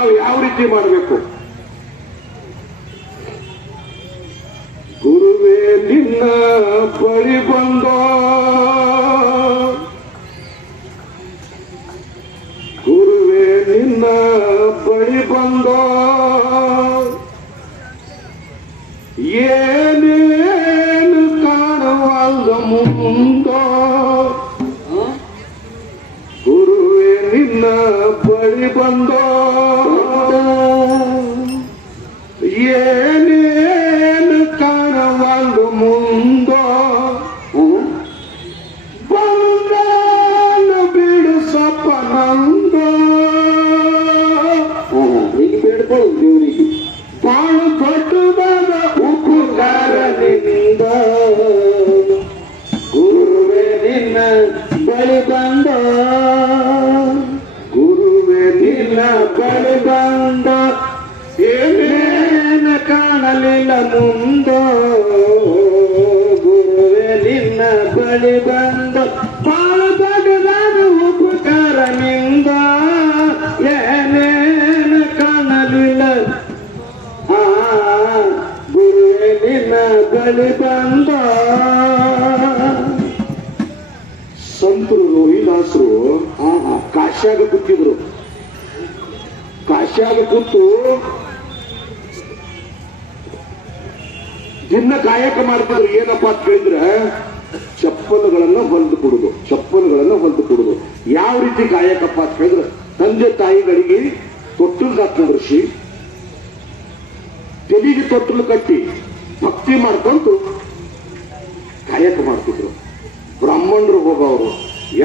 ನಾವು ಯಾವ ರೀತಿ ಮಾಡಬೇಕು? ಗುರುವೇ ನಿನ್ನ ಬಳಿ ಬಂದೋ, ಗುರುವೇ ನಿನ್ನ ಬಳಿ ಬಂದೋ, ಏನೇನು ಕಾಣುವಲ್ಲ ಮುಂದೋ, ಗುರುವೇ ನಿನ್ನ ಬಳಿ ಬಂದೋ, ಏನೇನು ಕಾಣುವಲ್ಲ ಮುಂದೋ, ಬಂದಾನು ಬಿಡು ಸಪನಂದೋ. ಈಗ ಬೇಡ್ಕೊಳ್ಳು ದೇವರಿಗೆ. ಬಾಳು ದೊಡ್ಡದಾದ ಉಪಕಾರದಿಂದ ಗುರುವೇ ನಿನ್ನ ಬಳಿ ಬಂದ, ಗುರುವೇ ನಿನ್ನ ಬಳಿ ಬಂದ, ಏನೇನು ಕಾಣಲಿಲ್ಲ ಮುಂದೋ, ಗುರುವೇ ನಿನ್ನ ಬಳಿ ಬಂದ, ಬಾಳು ದೊಡ್ಡದಾದ ಉಪಕಾರನಿಂದ ಏನೇನು ಕಾಣಲಿಲ್ಲ, ಗುರುವೇ ನಿನ್ನ ಬಳಿ ಬಂದ. ಸಂತರು ರೋಹಿದಾಸರು ಕಾಶ್ಯಾಗ ಕೂತಿದ್ರು. ಕಾಶ್ಯಾಗ ಕೂತು ದಿನ ಕಾಯಕ ಮಾಡ್ತಿದ್ರು. ಏನಪ್ಪಾ ಅಂತ ಕೇಳಿದ್ರೆ ಚಪ್ಪಲುಗಳನ್ನು ಹೊಲಿದು ಕೊಡುದು, ಚಪ್ಪಲುಗಳನ್ನು ಹೊಲಿದು ಕೊಡುದು. ಯಾವ ರೀತಿ ಕಾಯಕಪ್ಪ ಅಂತ ಕೇಳಿದ್ರೆ ತಂದೆ ತಾಯಿಗಳಿಗೆ ತೊಟ್ಟಲು ಹಾಕೊಂಡ್ರಿಸಿ ತೆಲಿಗೆ ತೊಟ್ಟಲು ಕಟ್ಟಿ ಭಕ್ತಿ ಮಾಡ್ಕೊಂಡು ಕಾಯಕ ಮಾಡ್ತಿದ್ರು. ಬ್ರಾಹ್ಮಣರು ಹೋಗೋರು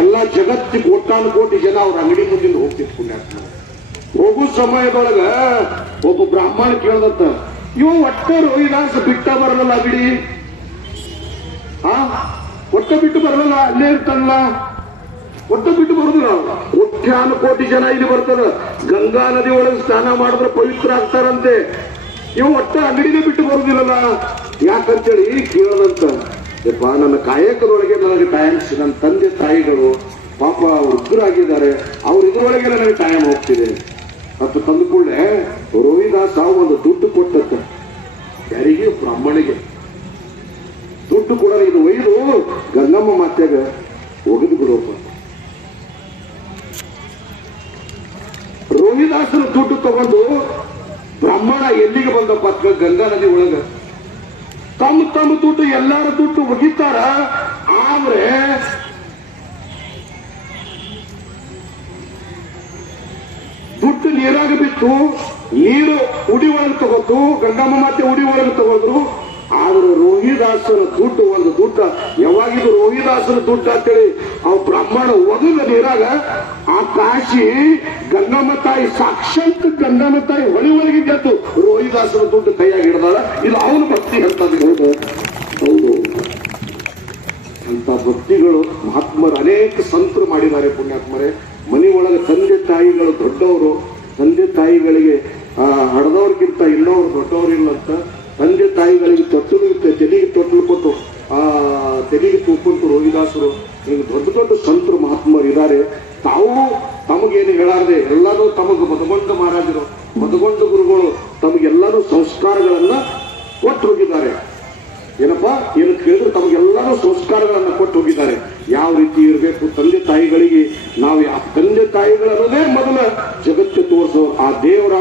ಎಲ್ಲ ಜಗತ್ತಿ ಕೋಟಾನು ಕೋಟಿ ಜನ ಅವ್ರ ಅಂಗಡಿ ಮುಂದಿನ ಹೋಗ್ತಿದ್ರು. ಪುಣ್ಯಾತ್ಮ ಹೋಗೋ ಸಮಯದೊಳಗ ಒಬ್ಬ ಬ್ರಾಹ್ಮಣ ಕೇಳ್ದತ್ತ, ಇವ ಒಟ್ಟ ರೋಹಿದಾಸ ಬಿಟ್ಟ ಬರಲ್ಲ ಅಂಗಡಿ, ಒಟ್ಟ ಬಿಟ್ಟು ಬರಲ್ಲ, ಅಲ್ಲೇ ಇರ್ತಾನಲ್ಲ, ಒಟ್ಟ ಬಿಟ್ಟು ಬರುದಿಲ್ಲ. ಕೋಟ್ಯಾನು ಕೋಟಿ ಜನ ಇಲ್ಲಿ ಬರ್ತಾರ, ಗಂಗಾ ನದಿ ಒಳಗೆ ಸ್ನಾನ ಮಾಡಿದ್ರೆ ಪವಿತ್ರ ಆಗ್ತಾರಂತೆ. ಇವ ಒಟ್ಟ ಅಂಗಡಿನೇ ಬಿಟ್ಟು ಬರುದಿಲ್ಲಲ್ಲ, ಯಾಕಂತೇಳಿ ಕೇಳದಂತ. ಯಪ್ಪ, ನನ್ನ ಕಾಯಕದೊಳಗೆ ನನಗೆ ಟೈಮ್, ನನ್ನ ತಂದೆ ತಾಯಿಗಳು ಪಾಪ ವೃದ್ಧರಾಗಿದ್ದಾರೆ, ಅವ್ರ ಇದ್ರೊಳಗೆ ನನಗೆ ಟೈಮ್ ಹೋಗ್ತಿದೆ ಅಂತ ತಂದುಕೊಳ್ಳೆ ರೋಹಿದಾಸ ಒಂದು ದುಡ್ಡು ಕೊಟ್ಟತ್ತ. ಯಾರಿಗೆ? ಬ್ರಾಹ್ಮಣಿಗೆ ದುಡ್ಡು ಕೂಡ ಇದು ಒಯ್ದು ಗಂಗಮ್ಮ ಮಾತ್ಯಾಗ ಒಗೆದು ಬಿಡೋಪ್ಪ. ರೋಹಿದಾಸನ ದುಡ್ಡು ತಗೊಂಡು ಬ್ರಾಹ್ಮಣ ಎಲ್ಲಿಗೆ ಬಂದಪ್ಪ? ಗಂಗಾ ನದಿ ಒಳಗ ತಮ್ಮ ತಮ್ಮ ದುಡ್ಡು ಎಲ್ಲಾರ ದುಡ್ಡು ಒಗಿತಾರ. ಆದ್ರೆ ದುಡ್ಡು ನೀರಾಗ ಬಿಟ್ಟು ನೀರು ಉಡಿ ಒಳಗೆ ತಗೋತು, ಗಂಗಮ್ಮ ಮಾತೆ ಉಡಿ ಒಳಗೆ ತಗೋದ್ರು. ಆದ್ರೆ ರೋಹಿದಾಸನ ದುಡ್ಡು ಒಂದು ದುಡ್ಡ, ಯಾವಾಗಿದು ರೋಹಿದಾಸನ ದುಡ್ಡು ಅಂತೇಳಿ ಅವ್ ಬ್ರಾಹ್ಮಣ ಒಗದ ನೀರಾಗ ಆ ಕಾಶಿ ಗಂಗಮ್ಮ ತಾಯಿ, ಸಾಕ್ಷಾತ್ ಗಂಗಮ್ಮ ತಾಯಿ ಹೊಳಿ ಒಳಗಿದ್ದು ರೋಹಿದಾಸನ ದುಡ್ಡು ಕೈಯಾಗಿ ಹಿಡ್ದಾಳ. ಇದು ಅವನ ಭಕ್ತಿ ಹೇಳ್ತದೆ. ಹೌದು ಹೌದು, ಅಂತ ಭಕ್ತಿಗಳು ಮಹಾತ್ಮರು ಅನೇಕ ಸಂತರು ಮಾಡಿದ್ದಾರೆ. ಪುಣ್ಯಾತ್ಮರೇ, ಮನೆ ಒಳಗೆ ತಂದೆ ತಾಯಿಗಳು ದೊಡ್ಡವರು, ತಂದೆ ತಾಯಿಗಳಿಗೆ ಹಡದವ್ರಿಗಿಂತ ಇನ್ನೋರು ದೊಡ್ಡವರಿಲ್ಲ ಅಂತ ತಂದೆ ತಾಯಿಗಳಿಗೆ ತೊಟ್ಟಲು ತೆಲಿಗೆ ತೊಟ್ಟಲು ಕೊಟ್ಟು ತೆಲಿಗೆ ತೂಕೊಂತು ರೋಹಿದಾಸರು. ಈಗ ದೊಡ್ಡ ದೊಡ್ಡ ಸಂತರು ಮಹಾತ್ಮರು ಇದ್ದಾರೆ. ತಾವು ತಮಗೇನು ಹೇಳಾರ್ದೆ ಎಲ್ಲರೂ ತಮಗೆ ಮದಗೊಂಡ ಮಹಾರಾಜರು, ಮದಗೊಂಡ ಗುರುಗಳು ತಮಗೆಲ್ಲರೂ ಸಂಸ್ಕಾರಗಳನ್ನ ಕೊಟ್ಟು ಹೋಗಿದ್ದಾರೆ. ಏನಪ್ಪಾ ಏನು ಕೇಳಿದ್ರೆ ತಮಗೆಲ್ಲರೂ ಸಂಸ್ಕಾರಗಳನ್ನ ಕೊಟ್ಟು ಹೋಗಿದ್ದಾರೆ. ಯಾವ ರೀತಿ ಇರಬೇಕು ತಂದೆ ತಾಯಿಗಳಿಗೆ. ನಾವು ತಂದೆ ತಾಯಿಗಳು ಅನ್ನೋದೇ ಮೊದಲ ಜಗತ್ತು ತೋರಿಸೋ ಆ ದೇವರ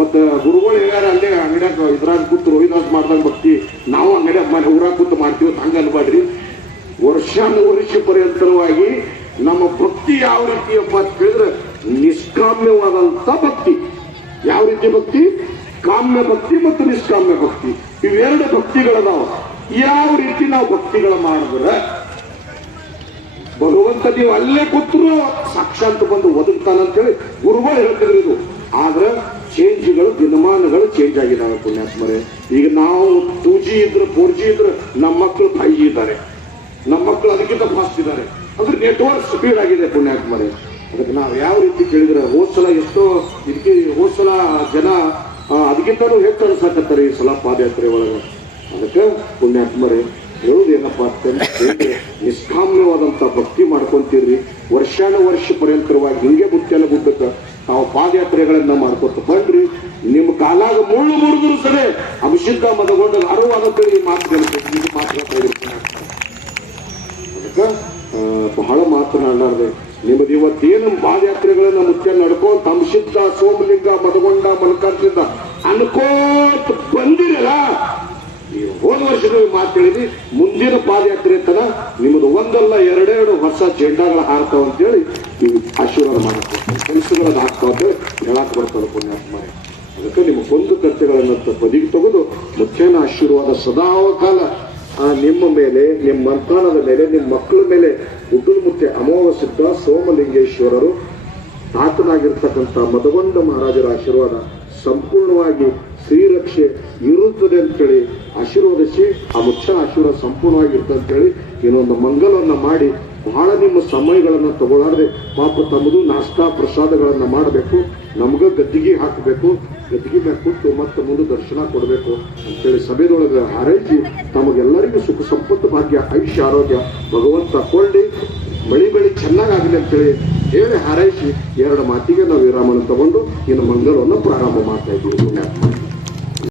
ಮತ್ತೆ ಗುರುಗಳು ಹೇಳ್ಯಾರ. ಅಲ್ಲೇ ಅಂಗಡಿಯಾಗ ಇದ್ರಾಗ ಕೂತು ರೋಹಿದಾಸ್ ಮಾಡ್ದಂಗ ಭಕ್ತಿ ನಾವು ಅಂಗಡಿಯಾಗ ಮನೆ ಊರಾಗ ಕೂತು ಮಾಡ್ತೀವಿ ಅಂತ ಹಂಗ ಅನ್ಬಾಡ್ರಿ. ವರ್ಷ ಪರ್ಯಂತರವಾಗಿ ನಮ್ಮ ಭಕ್ತಿ ಯಾವ ರೀತಿಯಪ್ಪ ಅಂತ ಕೇಳಿದ್ರೆ ನಿಷ್ಕಾಮ್ಯವಾದಂತ ಭಕ್ತಿ. ಯಾವ ರೀತಿ ಭಕ್ತಿ? ಕಾಮ್ಯ ಭಕ್ತಿ ಮತ್ತು ನಿಷ್ಕಾಮ್ಯ ಭಕ್ತಿ, ಇವೆರಡು ಭಕ್ತಿಗಳದಾವ. ಯಾವ ರೀತಿ ನಾವು ಭಕ್ತಿಗಳ ಮಾಡಿದ್ರೆ ಭಗವಂತ ನೀವು ಅಲ್ಲೇ ಕೂತ್ರು ಸಾಕ್ಷಾತ್ ಬಂದು ಒದಗ್ತಾನಂತೇಳಿ ಗುರುಗಳು ಹೇಳ್ತಿದ್ರು. ಇದು ಆದ್ರೆ ಚೇಂಜ್ಗಳು, ದಿನಮಾನಗಳು ಚೇಂಜ್ ಆಗಿದ್ದಾವೆ ಪುಣ್ಯಾತ್ಮರೇ. ಈಗ ನಾವು 2G ಇದ್ರೆ 4G ಇದ್ರೆ ನಮ್ಮ ಮಕ್ಕಳು 5G ಇದ್ದಾರೆ, ನಮ್ಮ ಮಕ್ಕಳು ಅದಕ್ಕಿಂತ ಫಾಸ್ಟ್ ಇದ್ದಾರೆ. ಅಂದ್ರೆ ನೆಟ್ವರ್ಕ್ ಸ್ಪೀಡ್ ಆಗಿದೆ ಪುಣ್ಯಾತ್ಮರೇ. ಅದಕ್ಕೆ ನಾವು ಯಾವ ರೀತಿ ಕೇಳಿದ್ರೆ ಹೋದ್ಸಲ ಎಷ್ಟೋ ಇದಕ್ಕೆ ಹೋದ್ಸಲ ಜನ ಅದಕ್ಕಿಂತಲೂ ಹೆಚ್ಚು ಅನ್ಸಾಕತ್ತಾರೆ ಈ ಸಲ ಪಾದಯಾತ್ರೆ ಒಳಗೆ. ಅದಕ್ಕೆ ಪುಣ್ಯಾತ್ಮರೇ ಹೇಳುದು ಏನಪ್ಪಾ ಅಂತಂದ್ರೆ ನಿಷ್ಕಾಮ್ಯವಾದಂತ ಭಕ್ತಿ ಮಾಡ್ಕೊಂತೀರ್ರಿ. ವರ್ಷ ಪರ್ಯಂತರವಾಗಿ ಹಿಂಗೆ ಮುತ್ಯಾಲ ಗುಡ್ಡಕ್ಕೆ ತಾವು ಪಾದಯಾತ್ರೆಗಳನ್ನ ಮಾಡ್ಕೊತ ಬನ್ರಿ. ನಿಮ್ಮ ಕಾಲಾಗ ಮುಳ್ಳು ಮುರಿದ್ರು ಸರಿ ಅಭಿಷೇಕ ಮದಗೊಂಡ ಅರುವಾಗತ್ತೇಳಿ ಮಾತುಗಳು ಅದಕ್ಕೆ ಬಹಳ ಮಾತನಾಡಲಾರ್ದೆ ನಿಮ್ಮದು ಇವತ್ತೇನು ಪಾದಯಾತ್ರೆಗಳನ್ನ ಮುಖ್ಯ ನಡ್ಕೊಂತ ಅಂಶಿದ್ದ ಸೋಮಲಿಂಗ ಮದಗೊಂಡ ಮಲ್ಕಾರ್ಜಿಂದ ಅನ್ಕೋತ ಬಂದಿರಲ್ಲ. ನೀವು ಹೋದ ವರ್ಷದಲ್ಲಿ ಮಾತು ಹೇಳಿದ್ರಿ, ಮುಂದಿನ ಪಾದಯಾತ್ರೆ ತನ ನಿಮ್ಮದು ಒಂದಲ್ಲ ಎರಡೆರಡು ಹೊಸ ಜೆಂಡಾಗಳ ಹಾರ್ತಾವ ಅಂತೇಳಿ ನೀವು ಆಶೀರ್ವಾದ ಮಾಡಕ್ಕೆ ಕೆಲಸಗಳನ್ನ ಹಾಕ್ತಾವ ಅಂತೇಳಿ ಹೇಳಕ್ ಬರ್ತಾರೆ ಪುಣ್ಯಾತ್ಮ. ಅದಕ್ಕೆ ನಿಮ್ಮ ಕೊಂದು ಕರ್ತೆಗಳನ್ನ ಬದಿಗೆ ತೆಗೆದು ಮುಖ್ಯನ ಆಶೀರ್ವಾದ ಸದಾಕಾಲ ನಿಮ್ಮ ಮೇಲೆ, ನಿಮ್ಮ ಮಂಥಾನದ ಮೇಲೆ, ನಿಮ್ಮ ಮಕ್ಕಳ ಮೇಲೆ ಉಗ್ರಮುಖ್ಯ ಅಮೋಘಸಿದ್ಧ ಸೋಮಲಿಂಗೇಶ್ವರರು ತಾತನಾಗಿರ್ತಕ್ಕಂಥ ಮದಗೊಂಡ ಮಹಾರಾಜರ ಆಶೀರ್ವಾದ ಸಂಪೂರ್ಣವಾಗಿ ಶ್ರೀರಕ್ಷೆ ಇರುತ್ತದೆ ಅಂತೇಳಿ ಆಶೀರ್ವದಿಸಿ ಆ ಮುಖ್ಯ ಆಶೀರ್ವಾದ ಸಂಪೂರ್ಣವಾಗಿರ್ತದೆ ಅಂತೇಳಿ ಇನ್ನೊಂದು ಮಂಗಲವನ್ನ ಮಾಡಿ ಬಹಳ ನಿಮ್ಮ ಸಮಯಗಳನ್ನ ತಗೊಳ್ಳಾರ್ದೆ ಪಾಪ ತಮ್ಮದು ನಾಷ್ಟಾ ಪ್ರಸಾದಗಳನ್ನ ಮಾಡಬೇಕು, ನಮಗ ಗದ್ದಿಗೆ ಹಾಕಬೇಕು, ಗದ್ದಿಗೆ ಮೇಲೆ ಕೊಟ್ಟು ಮತ್ತೆ ಮುಂದೆ ದರ್ಶನ ಕೊಡಬೇಕು ಅಂತೇಳಿ ಸಭೆದೊಳಗೆ ಹಾರೈಸಿ ತಮಗೆಲ್ಲರಿಗೂ ಸುಖ ಸಂಪತ್ತು ಭಾಗ್ಯ ಆಯುಷ್ಯ ಆರೋಗ್ಯ ಭಗವಂತ ಕೊಳ್ಳಿ ಬೆಳಿ ಚೆನ್ನಾಗಾಗಲಿ ಅಂತೇಳಿ ಹೇಳಿ ಹಾರೈಸಿ ಎರಡು ಮಾತಿಗೆ ನಾವು ವಿರಾಮನ ತಗೊಂಡು ಇನ್ನು ಮಂಗಲವನ್ನು ಪ್ರಾರಂಭ ಮಾಡ್ತಾ ಇದ್ದೀವಿ.